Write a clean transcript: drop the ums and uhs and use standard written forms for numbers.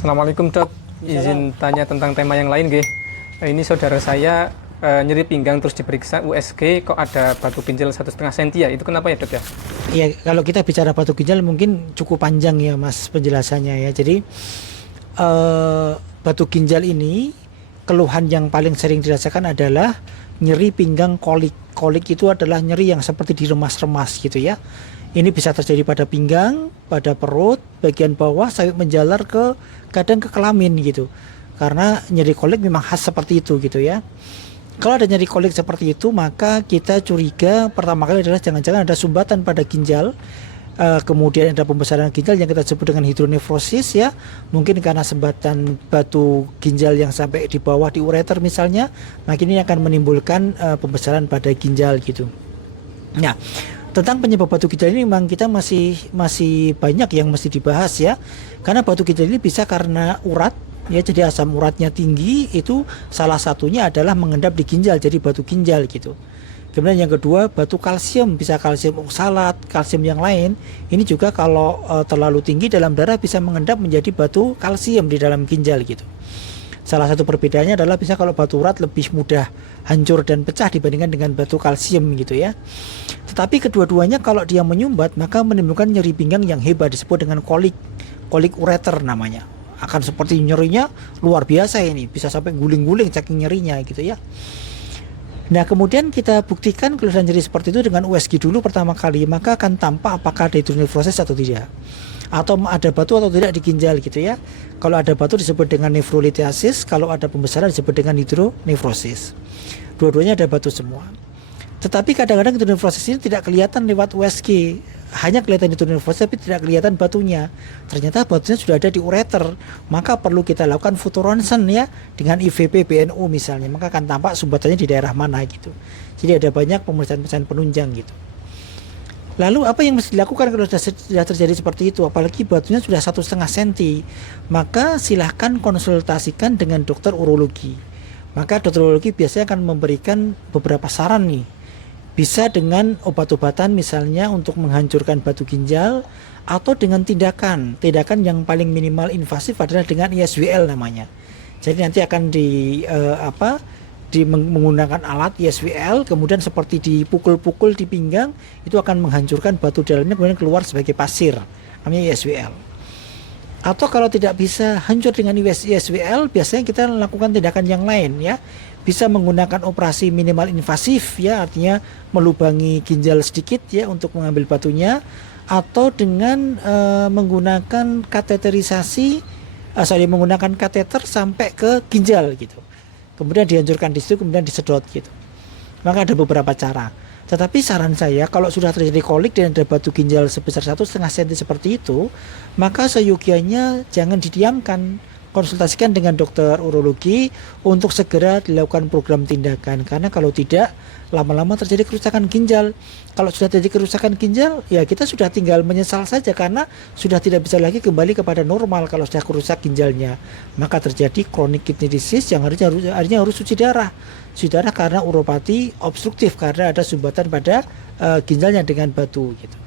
Assalamualaikum dok, izin tanya tentang tema yang lain G. Ini saudara saya nyeri pinggang terus diperiksa USG kok ada batu ginjal 1,5 cm ya, itu kenapa ya dok ya? Ya, kalau kita bicara batu ginjal mungkin cukup panjang ya Mas penjelasannya ya. Jadi batu ginjal ini keluhan yang paling sering dirasakan adalah nyeri pinggang kolik. Kolik itu adalah nyeri yang seperti diremas-remas gitu ya. Ini bisa terjadi pada pinggang, pada perut, bagian bawah sampai menjalar ke kadang ke kelamin gitu. Karena nyeri kolik memang khas seperti itu gitu ya. Kalau ada nyeri kolik seperti itu, maka kita curiga pertama kali adalah jangan-jangan ada sumbatan pada ginjal. Kemudian ada pembesaran ginjal yang kita sebut dengan hidronefrosis ya. Mungkin karena sumbatan batu ginjal yang sampai di bawah di ureter misalnya, maka ini akan menimbulkan pembesaran pada ginjal gitu. Nah, tentang penyebab batu ginjal ini memang kita masih banyak yang mesti dibahas ya. Karena batu ginjal ini bisa karena urat ya, jadi asam uratnya tinggi, itu salah satunya adalah mengendap di ginjal jadi batu ginjal gitu. Kemudian yang kedua, batu kalsium, bisa kalsium oksalat, kalsium yang lain. Ini juga kalau terlalu tinggi dalam darah bisa mengendap menjadi batu kalsium di dalam ginjal gitu. Salah satu perbedaannya adalah bisa kalau batu urat lebih mudah hancur dan pecah dibandingkan dengan batu kalsium gitu ya. Tetapi kedua-duanya kalau dia menyumbat maka menimbulkan nyeri pinggang yang hebat, disebut dengan kolik, kolik ureter namanya. Akan seperti nyerinya luar biasa ini, bisa sampai guling-guling saking nyerinya gitu ya. Nah, kemudian kita buktikan keluhan nyeri seperti itu dengan USG dulu pertama kali, maka akan tampak apakah ada hidronefrosis atau tidak, atau ada batu atau tidak di ginjal gitu ya. Kalau ada batu disebut dengan nefrolithiasis, kalau ada pembesaran disebut dengan hidronefrosis. Dua-duanya ada batu semua. Tetapi kadang-kadang hidronefrosis ini tidak kelihatan lewat USG, hanya kelihatan hidronefrosis tapi tidak kelihatan batunya. Ternyata batunya sudah ada di ureter, maka perlu kita lakukan fotoronsen ya dengan IVP BNO misalnya, maka akan tampak sumbatannya di daerah mana gitu. Jadi ada banyak pemeriksaan-pemeriksaan penunjang gitu. Lalu apa yang mesti dilakukan kalau sudah terjadi seperti itu, apalagi batunya sudah 1,5 cm, maka silahkan konsultasikan dengan dokter urologi. Maka dokter urologi biasanya akan memberikan beberapa saran nih. Bisa dengan obat-obatan misalnya untuk menghancurkan batu ginjal, atau dengan tindakan yang paling minimal invasif adalah dengan ISWL namanya. Jadi nanti akan menggunakan alat ISWL, kemudian seperti dipukul-pukul di pinggang, itu akan menghancurkan batu dalamnya kemudian keluar sebagai pasir, namanya ISWL. Atau kalau tidak bisa hancur dengan ISWL, biasanya kita lakukan tindakan yang lain ya. Bisa menggunakan operasi minimal invasif ya, artinya melubangi ginjal sedikit ya untuk mengambil batunya, atau dengan menggunakan menggunakan kateter sampai ke ginjal gitu. Kemudian dihancurkan di situ, kemudian disedot gitu. Maka ada beberapa cara. Tetapi saran saya, kalau sudah terjadi kolik dan ada batu ginjal sebesar 1,5 cm seperti itu, maka seyogianya jangan didiamkan. Konsultasikan dengan dokter urologi untuk segera dilakukan program tindakan. Karena kalau tidak, lama-lama terjadi kerusakan ginjal. Kalau sudah terjadi kerusakan ginjal, ya kita sudah tinggal menyesal saja karena sudah tidak bisa lagi kembali kepada normal kalau sudah kerusak ginjalnya. Maka terjadi chronic kidney disease yang harusnya harus cuci darah. Cuci darah karena uropati obstruktif, karena ada sumbatan pada ginjalnya dengan batu gitu.